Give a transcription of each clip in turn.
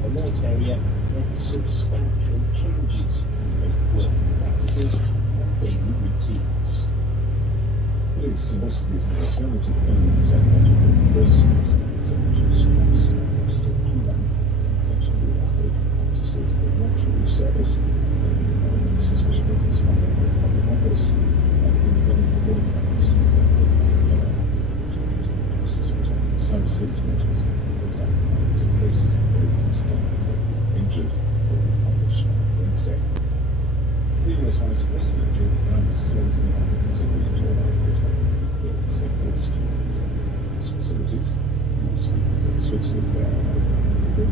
The light area meant substantial changes in both working practices and daily routines. Police investigating alternative means and medical persons such as stress, hostile human, potentially operating practices in luxury service, and suspicion of misconduct with public office, and independent programs, services, measures, for example, to cases of injured or published on Wednesday. The US Vice President Joe Biden says the Americans agreed to allow nuclear examples to its facilities. He was speaking in Switzerland where the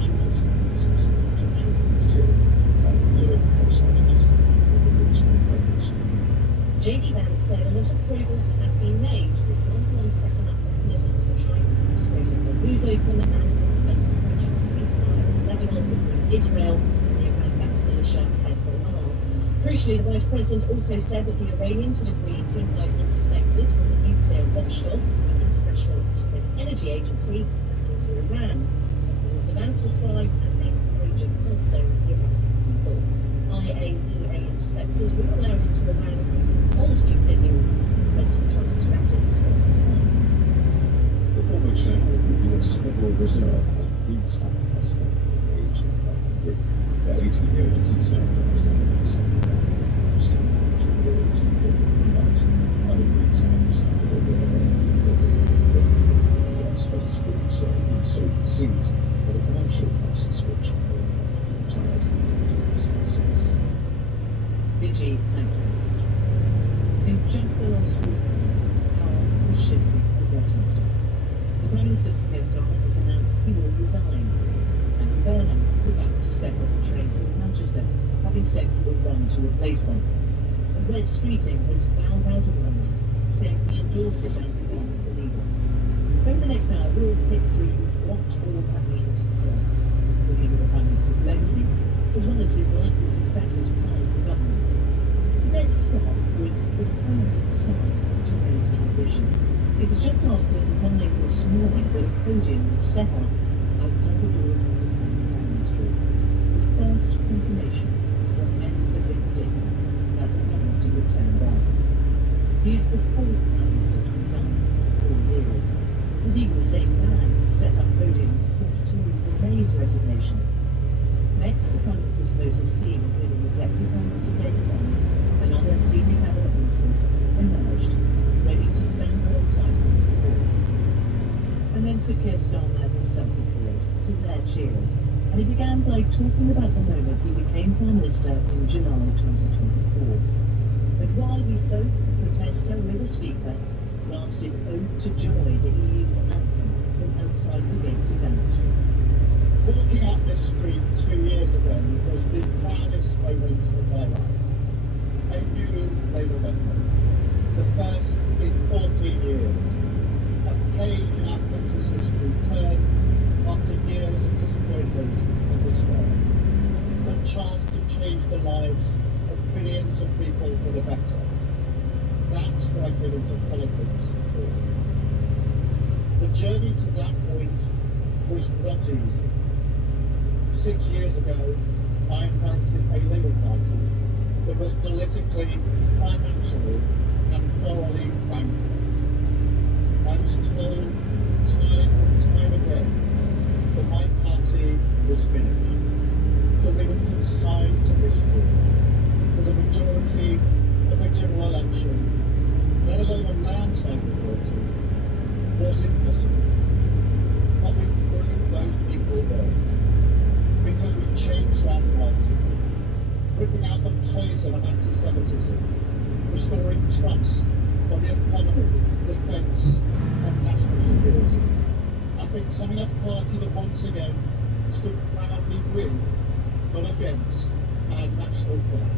shooters some potential next year and the post-strategist in the military weapons. JD Vance said a lot of progress had been made, for example, on setting up mechanisms to try to demonstrate a Hormuz open and implement a fragile ceasefire in Lebanon between Israel and the Iran-backed militia Hezbollah. Crucially, the Vice President also said that the Iranians had agreed to invite inspectors from the nuclear watchdog, the International Atomic Energy Agency, into Iran, something Mr. Vance described as a major milestone for the Iranian people. IAEA inspectors were allowed into Iran under the old nuclear deal. President Trump scrapped it this first time. The former chairman of the US Federal Reserve had been sacked at the age of 100. For 18 years, he served as the seeds for the financial crisis which retired in 2006. Vijay, thanks very much. In just the last 4 months, power has shifted at Westminster. The Prime Minister Keir Starmer has announced he will resign. Andy Burnham is about to step off a train from Manchester, having said he will run to replace her. And Wes Streeting has bowed out of running, saying he endorsed the ban to be the leader. Over the next hour, we'll pick through what all that means for us, looking at the Prime Minister's legacy, as well as his likely successors plan for government. Let's start with the first sign of today's transition. It was just after 9 this morning that a podium was set up outside the door of the Downing Street. The first confirmation that many had been predicting that the Prime Minister would stand down. He is the fourth Prime Minister to resign in 4 years. It was even the same man who set up podiums since Theresa May's resignation. Next, the Prime Minister's closest team, including his Deputy Prime Minister David Cameron and other senior cabinet ministers, emerged, ready to stand alongside him to support. And then Sir Keir Starmer himself appeared, to their cheers, and he began by talking about the moment he became Prime Minister in July 2024. But while he spoke, a protester with a speaker blasted Ode to Joy, the EU's anthem, from outside the gates of Downing Street. Walking up this street 2 years ago was the proudest moment of my life. I knew they were welcome. The first in 14 years. A page in our country's history turned after years of disappointment and despair. A chance to change the lives of billions of people for the better. That's what I get into politics for. The journey to that point was not easy. 6 years ago, I inherited a Labour Party that was politically, financially, and morally bankrupt. I was told time and time again that my party was finished, that we were consigned to history, that a majority of a general election, let alone a landslide majority, was impossible. But we proved those people wrong, because we changed our party, ripping out the poison of anti-Semitism, restoring trust for the economy, defence and national security, and becoming a party that once again stood proudly with, not against, our national flag.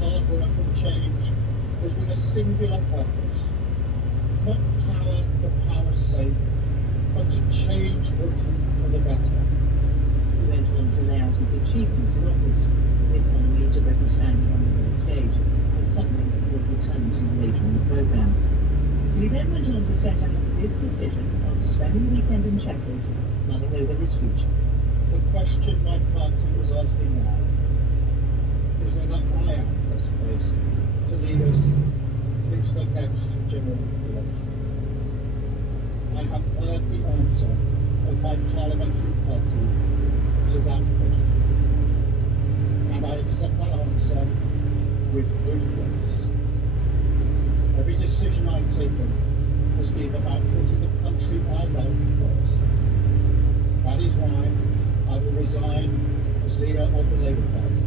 Hard work and change was with a singular purpose, not power for power's sake, but to change Britain for the better. He went on to lay out his achievements in office. The economy took over standing on the world stage, and something that we'll return to later in the programme. He then went on to set out his decision after spending the weekend in Chequers, mulling over his future. question my party was asking now is whether I am best placed to lead us into the next general election. I have heard the answer of my parliamentary party to that question, and I accept that answer with good grace. Every decision I've taken has been about putting the country I love first. That is why I will resign as leader of the Labour Party.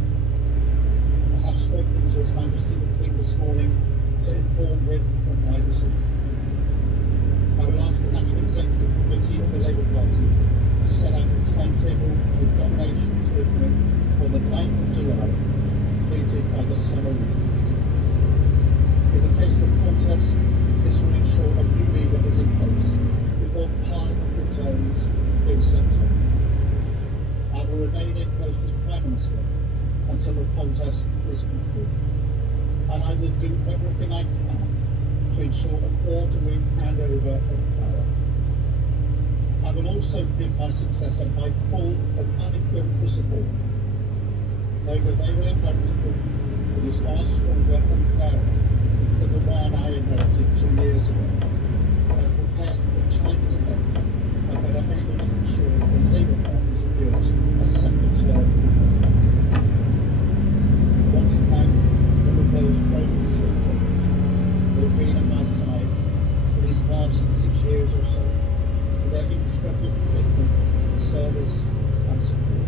I have spoken to His Majesty the King this morning to inform him of my decision. I will ask the National Executive Committee of the Labour Party to set out a timetable with nominations opening on the 9th of July, completed by the summer recess. In the case of contest, this will ensure a new leader is in place before Parliament returns in September. I will remain in post as Prime Minister until the contest is concluded, and I will do everything I can to ensure an orderly handover of power. I will also give my successor my full and unequivocal support, knowing that they will inherit a group that is far stronger and fairer than the one I inherited 2 years ago, and prepared for the challenges ahead, and better able to ensure the Labour Party secures a second term. I want to thank all of those bravely served who have been at my side for these past 6 years or so, for their incredible commitment, service and support.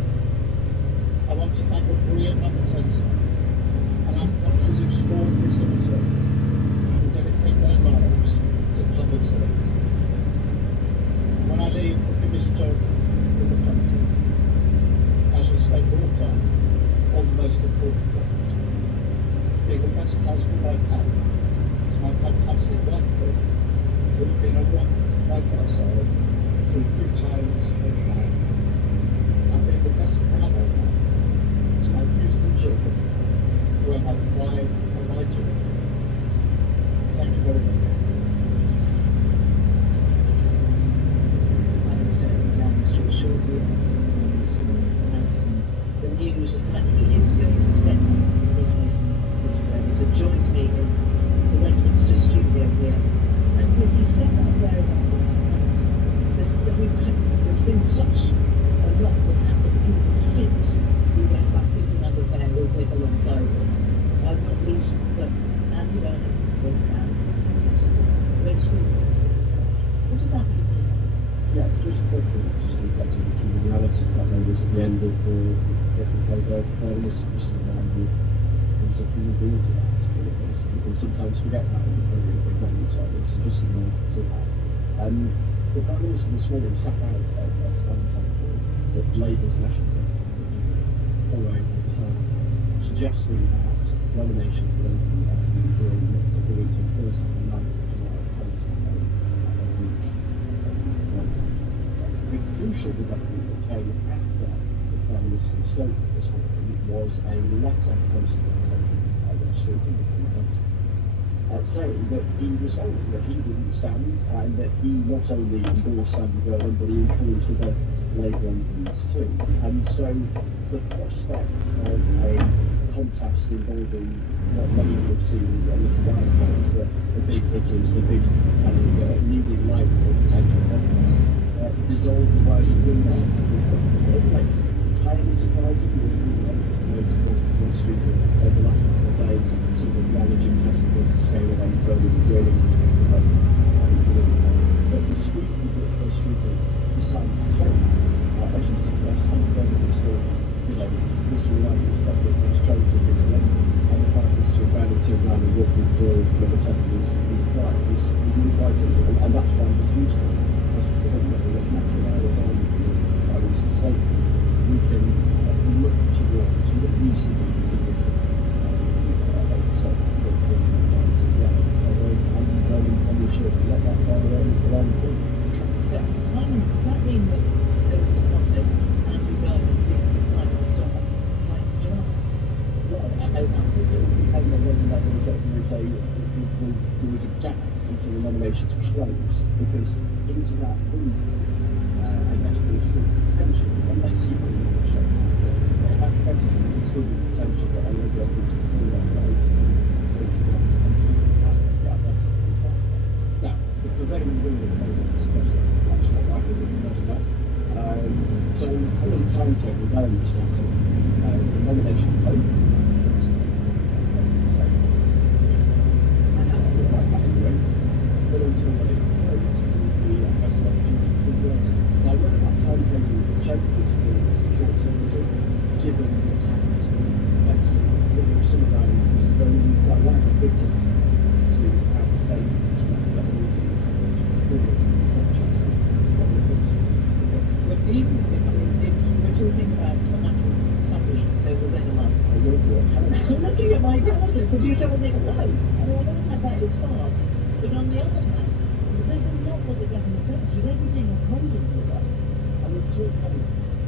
I want to thank the brilliant number 10 staff and our country's extraordinary civil servants who dedicate their lives to public service. When I leave the biggest job in the country, I shall spend more time on the most important project, being the best husband I've had to my fantastic wife, who's been a rock by my side through good times and bad, and being the best father I've had to my beautiful children, who are my pride and my joy. Thank you very much. I will step down the street shortly after this morning announcing the news that he is going to step down. Chris Mason is ready to join me in the Westminster studio here. And Chris, he set up there about the tonight that there's been such a lot that's happened even since we went back into number 10 with Nick alongside him. Not least that Andy Burnham was found. What does that mean? Yeah, just quickly, just to get to the reality that there was at the end of the fairness, just to remind you, there was a human being to that. You can sometimes forget that when you're in a big moment like this, so just a moment to that. The Prime Minister this morning sat out at Time that Labour's National Executive Committee all over the side, suggesting that nominations will open during the weeks of 1st and 9th of July. The crucial development that came after the Prime Minister's statement this morning was a letter posted on the street in the House, saying that he was told that he wouldn't stand and that he not only endorsed Andy Burnham but he encouraged other Labour MPs too. And so the prospect of a contest involving what many would have seen a little while ago, the big hitters, the big kind of leading lights of potential contest, dissolved away in that. It's highly surprising that the street over the last couple of days sort of managing testing the scale of any further withdrawing but the speed with which those streets decided to say that, as you said last time, further was still, this language that was trying to get to them, and the Prime Minister turned around and walked through the door of the military was really quite simple, and that's why it was useful. As we put it, we naturally are on the Prime Minister's statement, we can look towards, look reasonably and we should let that go along the way. So, does that mean that there was a contest Andy Burnham is the Prime Minister of July? Well, there was a gap until the nominations closed, because into that window, I guess there's still potential, unless he timetable varies as to the nomination vote. So, and that's a bit like that anyway. But until they close, the best opportunity for work. Now, whether that timetable changes towards short termism, given what's happened to let's see, some of our Mr. quite likely fits it to our statements that we do the transition period, not just what it was. But even if, I mean, it's, we're talking about a matter of some weeks, so within a month. I will work I'm looking at my calendar, could you say anything? No. I mean, I don't have that as fast. But on the other hand, there's a lot what the government does with everything according to that. I would talk about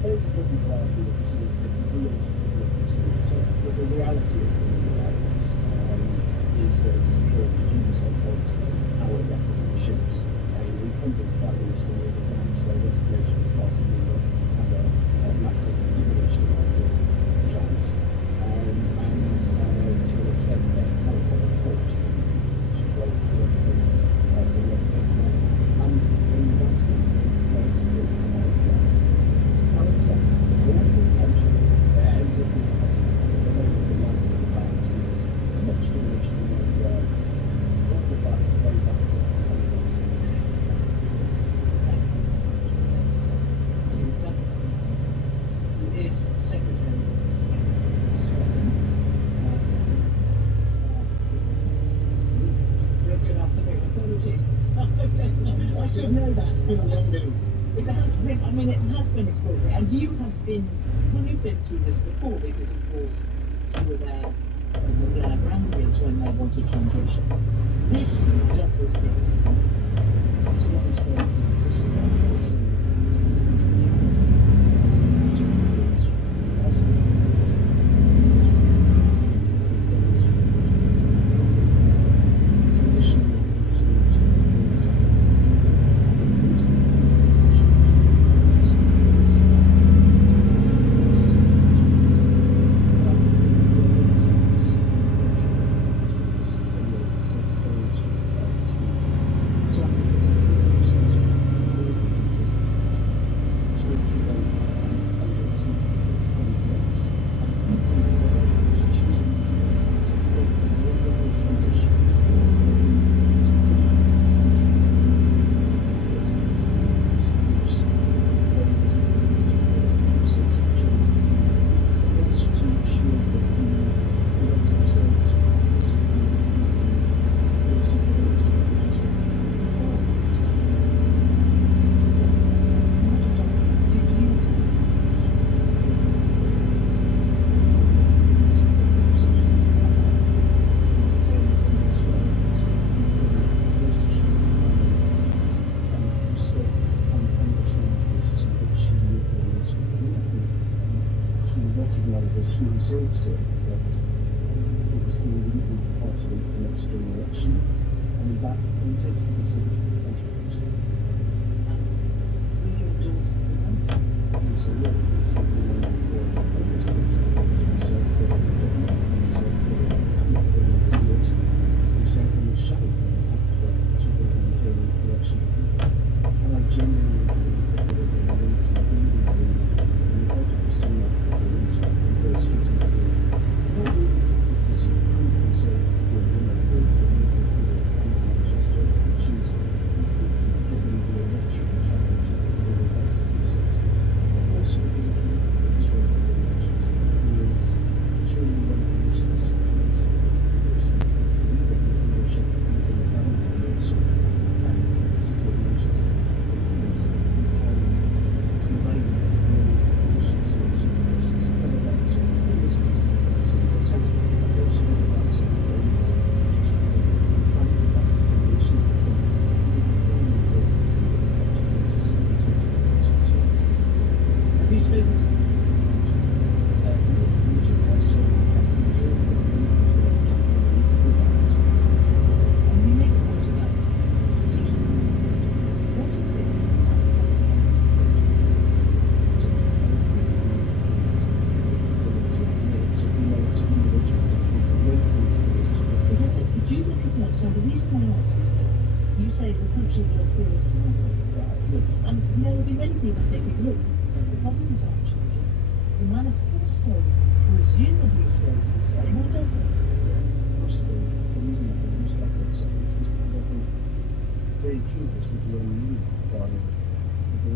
there's a good variety of sort of the rules but the reality is is that clearly the junior stakeholders know our record of the ships. A incumbent Prime Minister has announced their resignation as part of the as a massive diminished amount of jobs. And to an extent they're kind of forced this is well things and in that's going to be I would say there's a lot of attention that ends up in the context of the level of the land of the balance is much diminished in all the back way back to Who is Secretary of State. You're good enough to make apologies. I should know that. It's been a long day. It has been, I mean, it has been extraordinary. And you have been, well, you've been through this before because, of course, you were there with Blair Brown years when there was a transition. This differs here. To what extent this is what we're seeing as human servicing that it's clearly wouldn't be part of into the next generation, and that takes the decision to contribute. Will you endorse the And so, yeah, it's a really important focus that we said that the government, we said that the board, we said we shall after 2010 election. And I genuinely believe that there is a need to really from the point of senior performance from those students who not really because he's proved himself to be a winner both in Liverpool and Manchester, which is probably the election challenge that we will have to face. Also because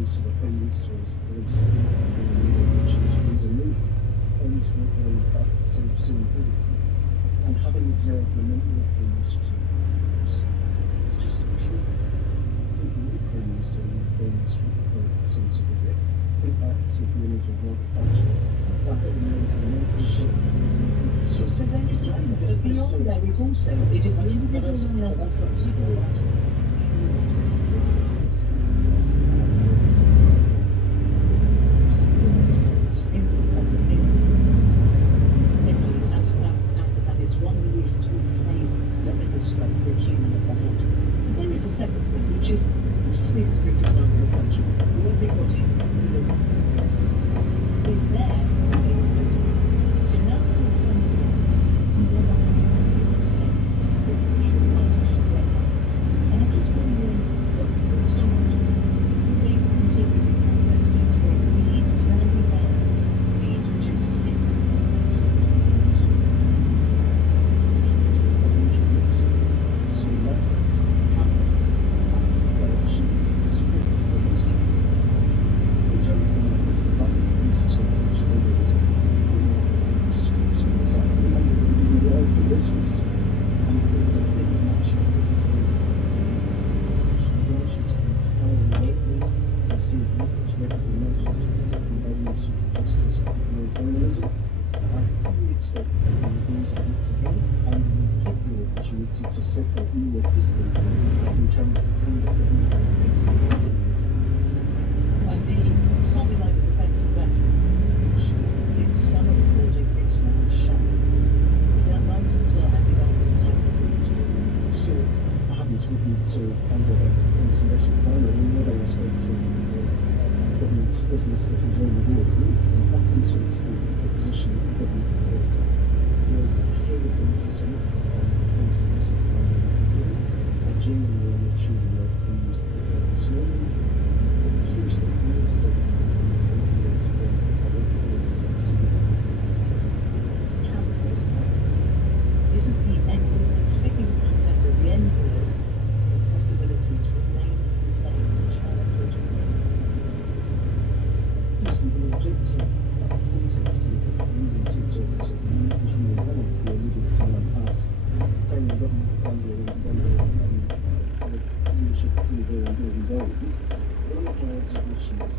use of a police force, police which is a move, and to believe that same thing. And having observed a number of things to use, it's just a truth. I think the Ukraine is doing is demonstrating a sense of regret. I think back to the image of Rob Thatcher, back at the 1990s, So there is something, but beyond there is also, it is the individual that's not people. That is one of the reasons we made to demonstrate the human of the heart. There is a second thing, which is just think of it down the country. Everybody is there. So now there's somebody else who will not say that we should not should let them. And I'm just wondering, look, for a start, they continue to manifest into a need to hand down, need to stick to the question. So in that sense, happened direction for spirit of the Muslim. In terms of the Western Baptist pieces of which there was Westminster, and there was a big national focus on it. Washington entirely locally, as I see it, which recognises Canadian social justice and colonialism. I fully expect that in the days and weeks ahead, and we will take the opportunity to set out more history in terms of how the government And something like the defence investment, which is some reporting, it's now shut. Is that right until handing over the site of the So I haven't spoken to Andrew about this investment plan or any other aspect of government's business that is on the board. I'm happy to the position that the government was ahead of the interest on it on this investment plan. I genuinely want to make sure we are used this morning. The clear statement is that it's the case for other places of the city. Isn't the end, sticking to manifesto, the envelope of possibilities remains the same, the challenges remain. Must be an objective context of the Union takes office at the usual level for alluding to our past. Telling the government of Gambia and the leadership of the Gambia, one of the observations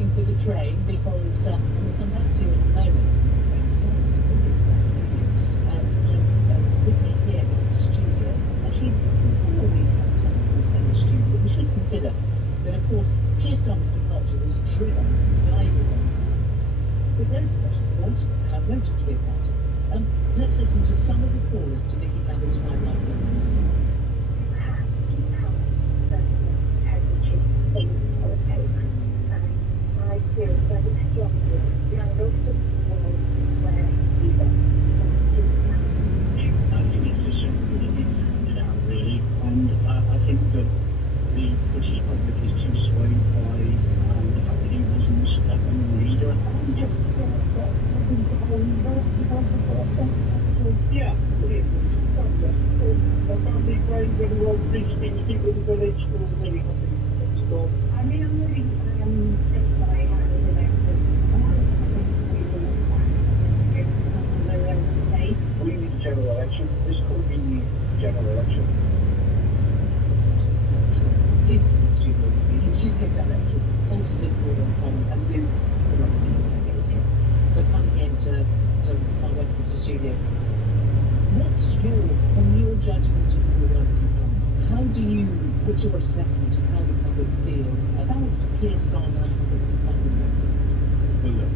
waiting for the train because we'll come back to you in a moment. With me here in the studio, actually, before we come to the studio, we should consider that, of course, Keir Starmer's departure was driven by his own plans. But there's a question, of course, how voters feel about it. Let's listen to some of the callers to Nicky Campbell's 5 Live Government. I feel very strongly that I love the world where either I think it's just something that needs to handed out, really. And I think that the British public is too swayed by the fact that he wasn't a leader. Yeah, the family friends, everyone visiting people in the village, all really happy to go. I mean, I'm really just what I had as elected. We need a general election. This could be the general election. Is stupid. You get directed constantly and move for coming into our Westminster studio. From your judgment of the work you've done, what's your assessment of how the public feel about Keir Starmer and the government? Well, look,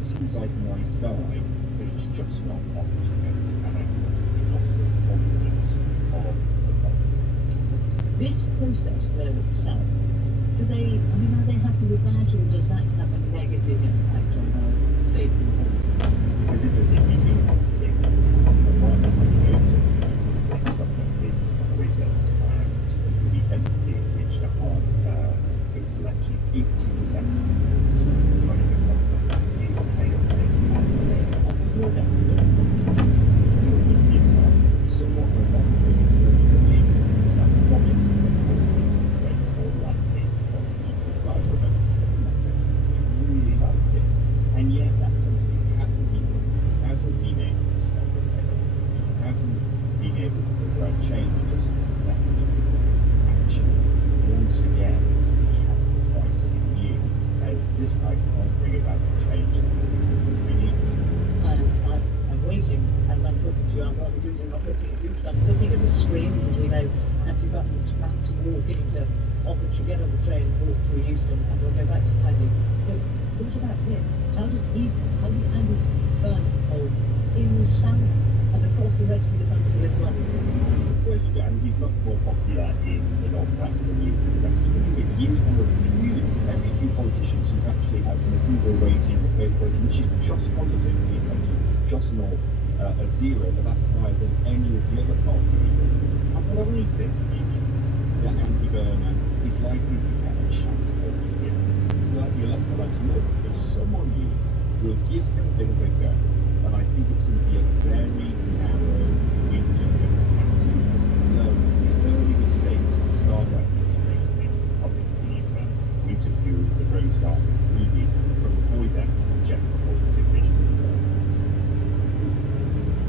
it seems like a nice guy, but it's just not opportunity, and I think that's lost the confidence of the public. This process, though, itself, are they happy with that, or does that have a negative impact on their faith in politics? Because it doesn't mean you're confident of the government is resilient and the empathy which the heart is election 80% running the government is made of more than somewhat revolting is that promise that concentrates more likely on people's lives. Really liked it, and yet that sense of it hasn't been able to stop it. He hasn't been able to provide change just because that actually once again capitalizing in you as this guy can't bring about the change that he needs. I'm waiting as I'm talking to you. I'm not looking at you because I'm looking at the screen because we know Andy Button's about to walk into offer to get on the train and walk through Euston, and we'll go back to Paddy. But what about him? How does Andy Burnham in the south and across the rest of the country as well? He's much more popular in the northwest than he is in the rest of the country. He is one of very few politicians who actually has an approval rating or vote rating which is just positive. It's actually just north of zero, but that's higher than any of the other party leaders. And what I think is that Andy Burnham is likely to get a chance over here. It's like the electorate look, if someone new will give him a bit of a go, and I think it's going to be a very narrow window of capacity as to learn from the early mistakes of the Starmer administration of the interview the road staff and freebies and avoid them and general positive vision themselves.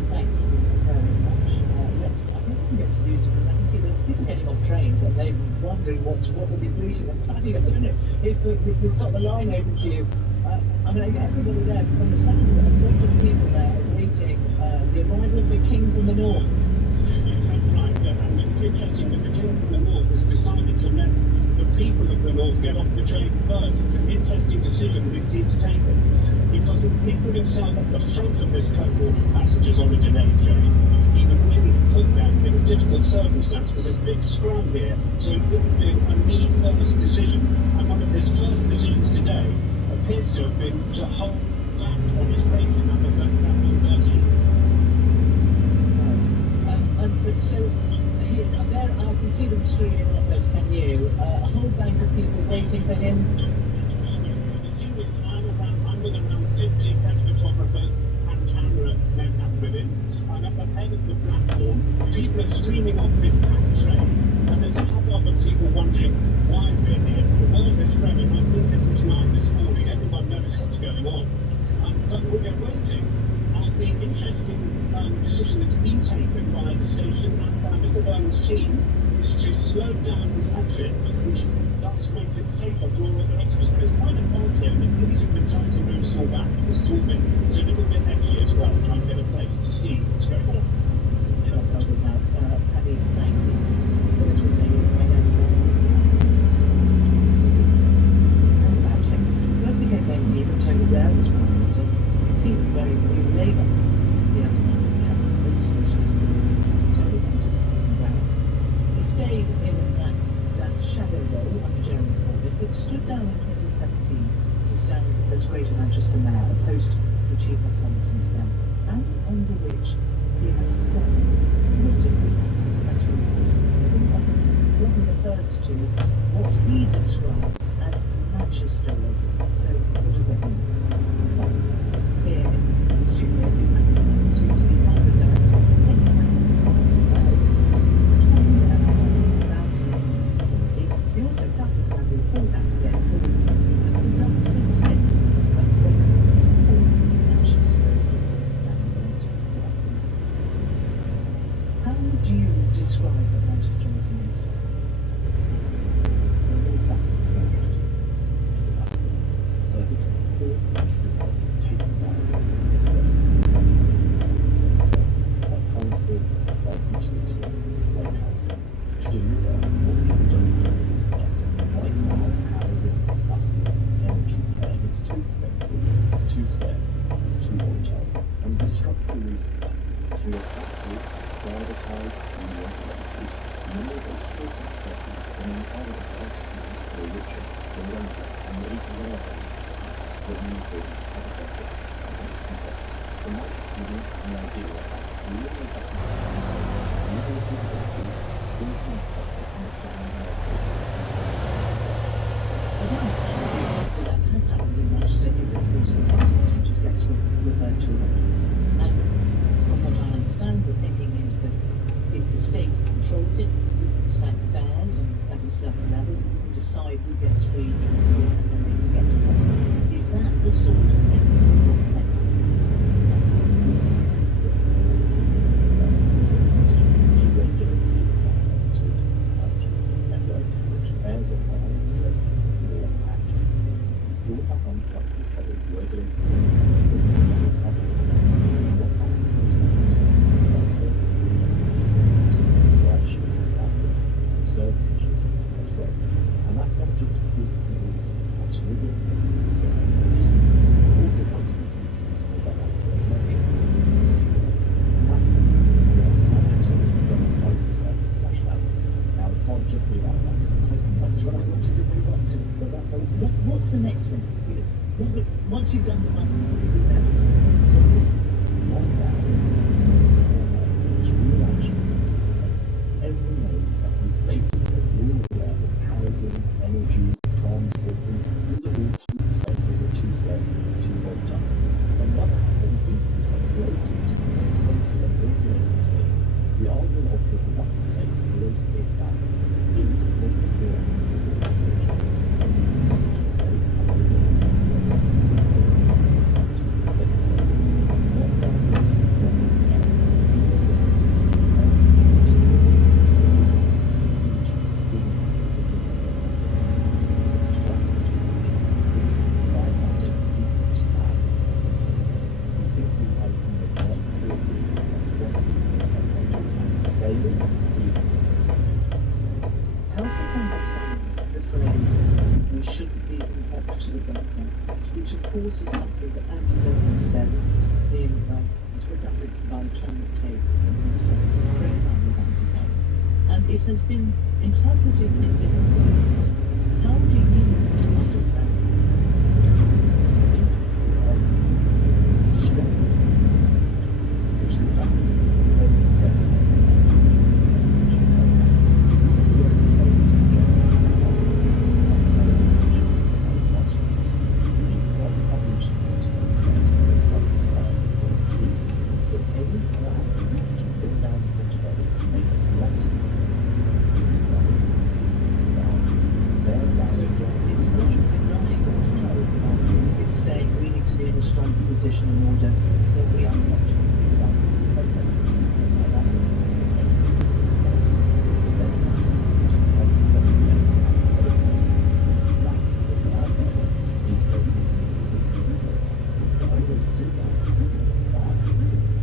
Thank you very much. I think we can get to Euston because I can see that people getting off trains and they're wondering what will be greeting them. Paddy, I don't know if we've got the line over to you. Everybody there, from the sound of it, a bunch of people there waiting the arrival of the King from the North. That's right, and it's interesting that the King from the North has decided to let the people of the North get off the train first. It's an interesting decision that he's taken, because he put himself at the front of this cohort of passengers on a delayed train. He would maybe put them in a difficult circumstance because there's big scrum here, so he wouldn't do a me-first decision. And one of his first decisions today appears to have been to hold back on his rating number 13. But so, see them streaming up this, can you? A whole bank of people waiting for him. I'm with around 50 press photographers and cameramen and women. I'm at the head of the platform. People are streaming off this packed train, and there's a hubbub of people wondering why we're here. The word is spread, and I think this is tonight, this morning, everyone knows what's going on. But we're waiting. The interesting decision that's been taken by the station and by Mr. Vernon's team is to slow down his exit, which thus makes it safer for all of the rest of us. There's quite a buzz here, and the police have been trying to move us all back because it's all been it's a little bit edgy as well, trying to get a place to see what's going on. Shop others out, Paddy, thank you. But as we say, it's identical. And about him. First became MD, but Tony Blair was Prime Minister. He seemed very new Labour. The other man, Cameron, Socialist Secretary and Brown. He stayed in that shadow role under Jeremy Corbyn, but stood down in 2017 to stand as Greater Manchester Mayor, a post which he has held since then, and under which he has thrown politically as he was often refers to what he described as Manchesterism. So what does that mean? Well, here in the studio is Matthew Holmes, who's the founder director of the think tank Wealth, turned out policy. He also happens to have a report out today called The Conduct of the State from Manchester. How would you describe what Manchesterism is? All facets of it. It's about political practices of taking down civil services, like council, like utilities, like housing, to do what people don't do. Right now, housing, buses, energy, it's too expensive, it's too scarce, it's too volatile, and there's a structural reason for that. We are absolute, privatised, and regulated. Many of those closing services are in other parts of the richer, the wealthier, and the economic parts that move things out of their people. From my perspective, the idea that we always have to live in As I understand it, exactly that has happened in Manchester is of course the buses, which is gets referred to a lot. And from what I understand, the thinking is that if the state controls it, you can set fares at a certain level, you can decide who gets free transport and then they can get to work. Is that the sort of thing that you're connected and that's not just for people who has to live in the city, it also comes from people that have to work. And that's when prices start to flash out. Now it can't just be about us. That's what I wanted to move on to. But that goes What's the next thing? Once you've done the buses, what do you do next? so one down which real action is places. Everyone knows that we places that rule there is housing, energy, transport, these are all too expensive, they're too scarce, they're too volatile. On the other hand, what we do is when we go to expensive and regulated state, the argument of the productive state, if we were to fix that, is what is here. The state has a place. Circumstances, not government, Help us understand the phrase, we shouldn't be in to the government, which of course is something that Andy Burnham said in, it's written by Tom McTague in his great family Andy. And it has been interpreted in different ways. How do you understand reminder that we are not experts in programs like that. It's because it's very much as documented by other places. It's like people out there these days. I always do that. That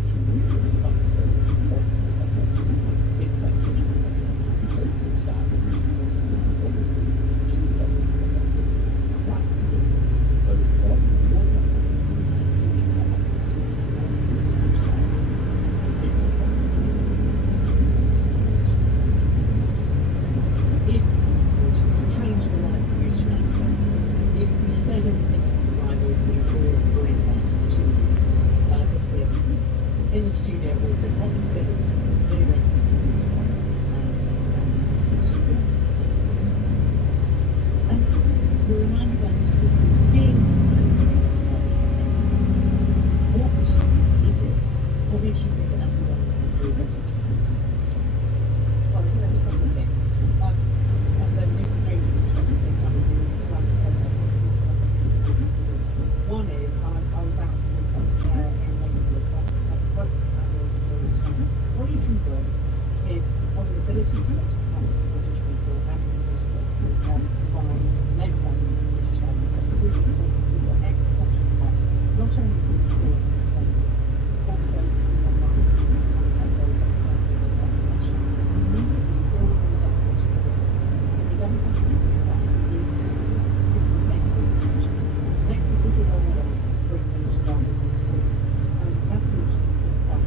to really focus on investments like that. It's like it's that. It's probably to that. So what if trains are like use if he says anything like we could bring that to in the studio also on the build they recognize and we're reminded that being what he did, what makes you think that everyone can do it? Well, I think that's a couple of things. And then this brings us to one is I was out in what you can bring is on the ability to educate British people and by everyone in British families. That's really important. We've got existential threat, not only for the poor, also for the mass and technology that we need to be building things up to the young people that we need to make those connections. Make the people know what bring them to that and that's what we should think about.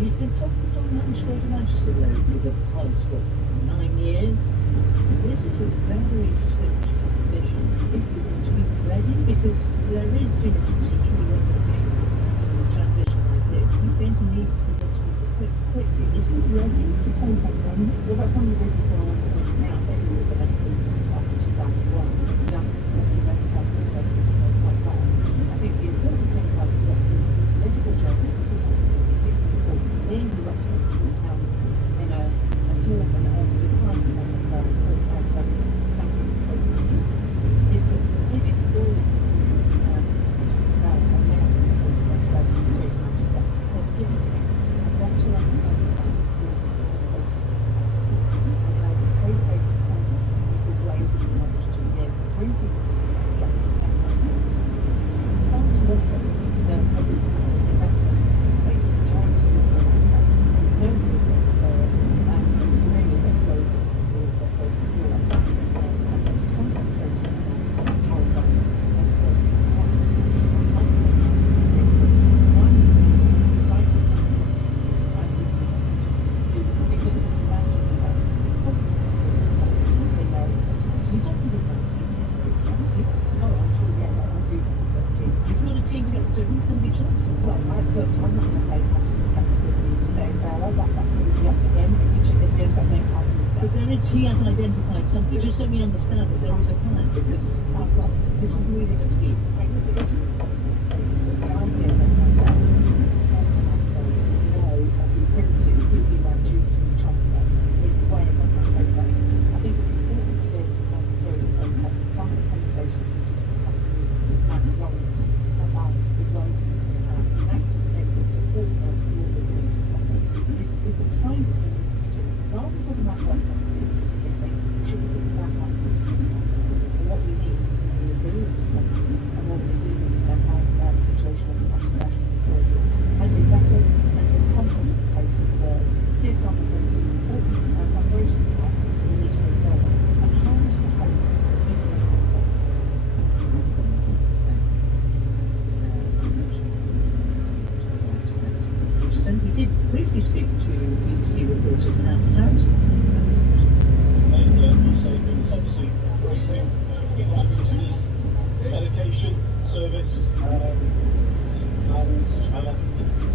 He's been focused on Manchester Road with a pulse for 9 years. This is a very swift transition. Is he going to be ready? Because there is, particularly when you're making a transition like this, he's going to need to convince people quickly. Is he ready to take that on? Well, that's one of the reasons why I'm pointing out that he was elected after 2001. He's done what he went up with president like that. I think the important thing about what is political journey, this is in the Western small towns in a small and declining something's supposed to be is that his experience of Greater Manchester has given him a better understanding of performance to vote and how the place-based appointment is the way that we manage to be able to bring people together. Far too often, the public investment basically trying to so who's going to be chosen? Well, I'm not going to play today, so that's absolutely up to him. Each of the years I make part of the stuff. But he has identified something, just so we understand that there is a plan, because this is really going to be. The idea that I think it's important to be able to have some of the conversations about the roles about the role United States support of the organization is the kind of thing rather than talking about personalities, we should be thinking about how to and what we need is a resilient and what resilience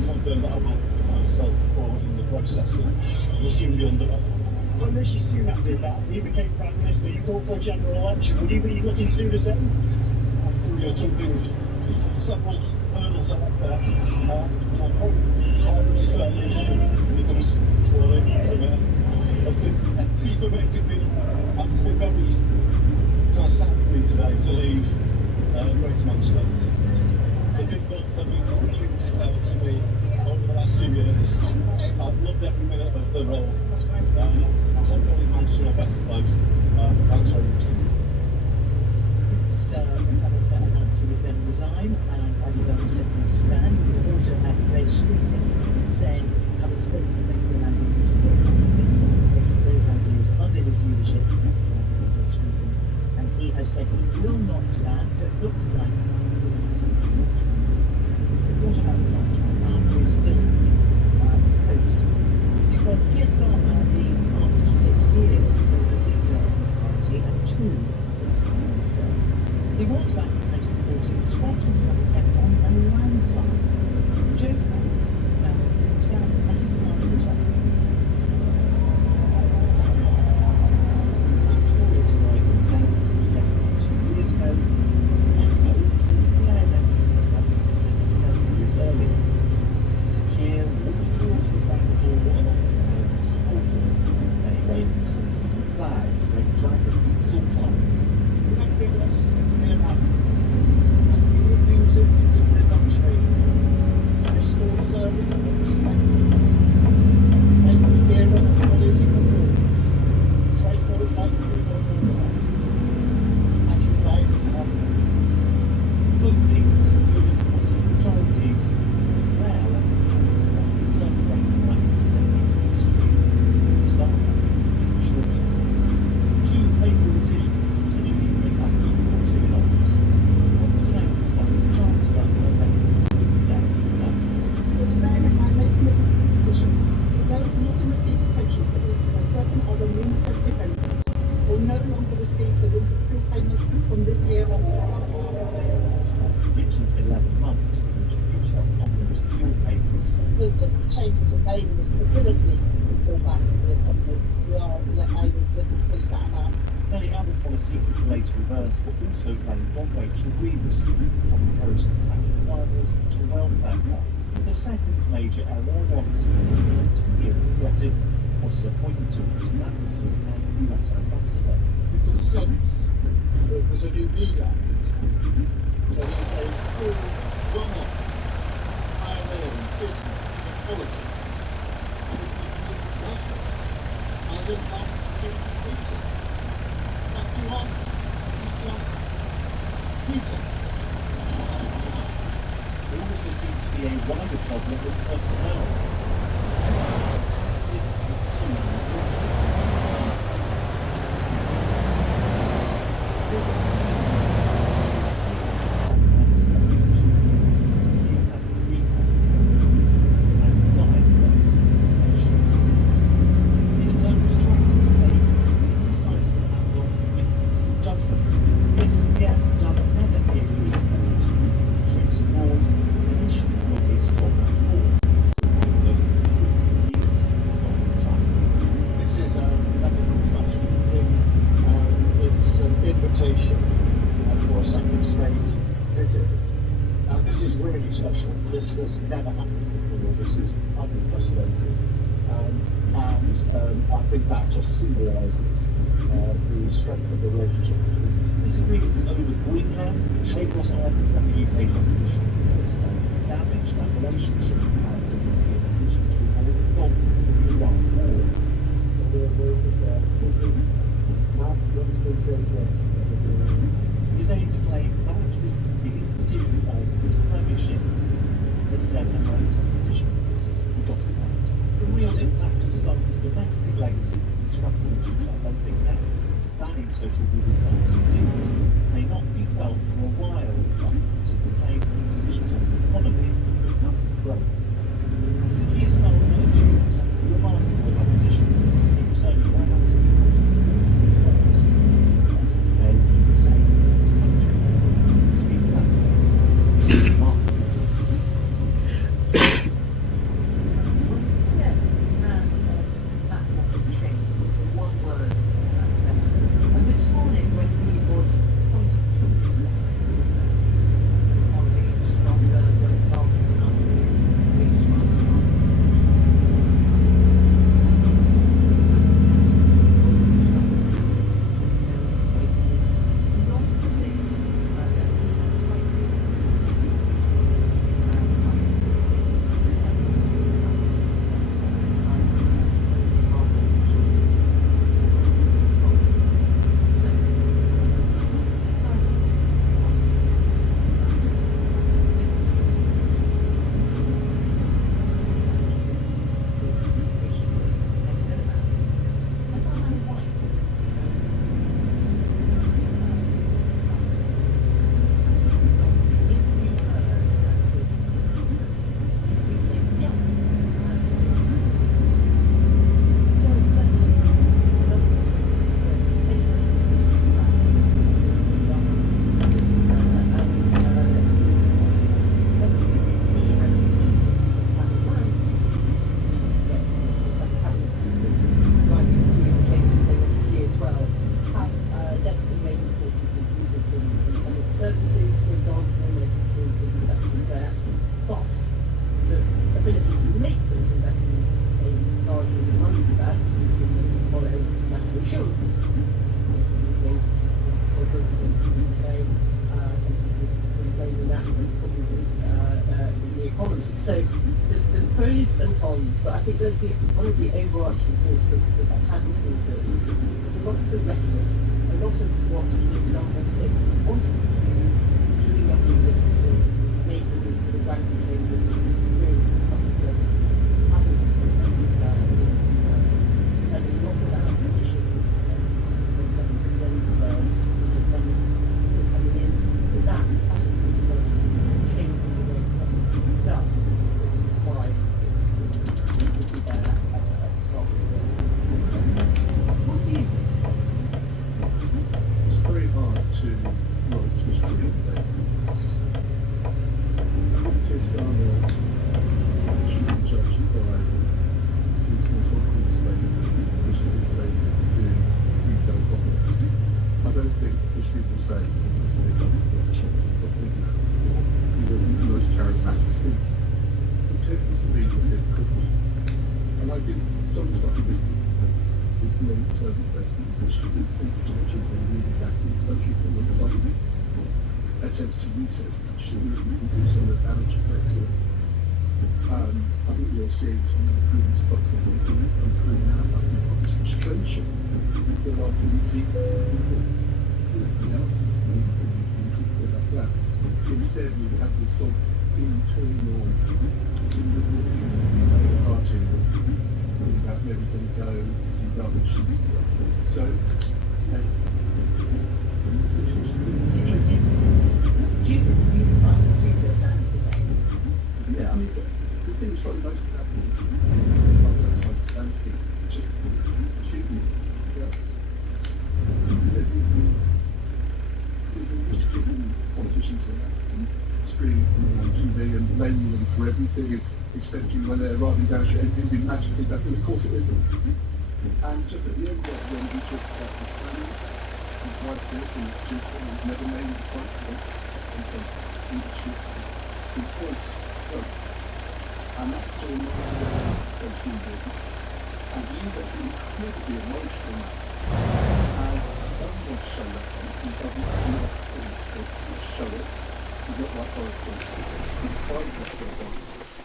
confirm that I will put myself forward in the process that will soon be underway. When Rishi Sunak did that, he became Prime Minister, he called for a general election. Would you be looking to do the same? You're jumping several hurdles out there. My priority to that is when it comes to all the as the FIFA making me have to be very kind of sad for me today to leave Greater Manchester. The big book have been brilliant to me over the last few years. I've loved every minute of the role. I hope I leave Manchester in a better place. Thanks very much. Since the Minister announced he was going to resign, and Andy Burnham said he would stand, we also had Ray Streeting saying, having spoken to Michael and Andy, he supports those ideas under his leadership, Ray Streeting, and he has said he will not stand, so it looks like what about the last one? Mark is still post. Because Keir Starmer leaves after 6 years as a leader of his party and 2 as Prime Minister. He was back in 2014, squashed his content on a landslide. Joe Biden now looks back at his time at the top. His victorious arrival down to the less than 2 years ago was an echo to Blair's entrance into government 27 years earlier. Secure walked towards the back door along with the supporters. Many ravens, flags, red dragons, sultans. in the economy. So there's pros and cons, but I think one of the overarching things that happens in the is that a lot of the rhetoric, a lot of what Keir Starmer said he wanted to do, doing nothing that making the sort of radical change of experience in public service, hasn't been implemented. And a lot of that ambition birds coming in, but that hasn't really got to change the way public is done by the top of the What do you think, Tom? It's very hard to write history on labels. Keir Starmer should be judged by his methodical statement, which is his statement doing retail politics. I don't think, as people say, they've done it but the most charismatic speaker. It tends to be a bit critical. And I think some stuff with long-term investment, which I think potentially been really back in the country for a long time, attempts to reset do some of the damage to Brexit. I think you're seeing some improvements boxes come through now. I think this frustration that after we see people about that. Instead, we have this sort of internal party about where we're going to go and rubbish. So, this is Do you think you feel sad for that? yeah, I mean, the thing that's probably most about just shooting. Just giving politicians screaming on TV and blaming them for everything and expecting when they're arriving down street everything to be magically better. Of course it isn't. And just at the end of it, when we talked about the planning, and quite this and institution, and never named the point to it, and leadership, and voice, and that's all not business. And he's actually incredibly emotional and doesn't want to show that he doesn't want to show it. He's not like politics. He's fine with that.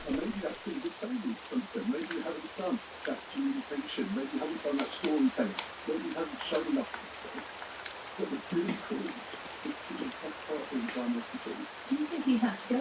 And maybe that's been the same with something. Maybe you haven't done that communication. maybe you haven't done that storytelling. Maybe you haven't shown enough of yourself. But it's really cool. It's part of the environment. Do you think he had to go?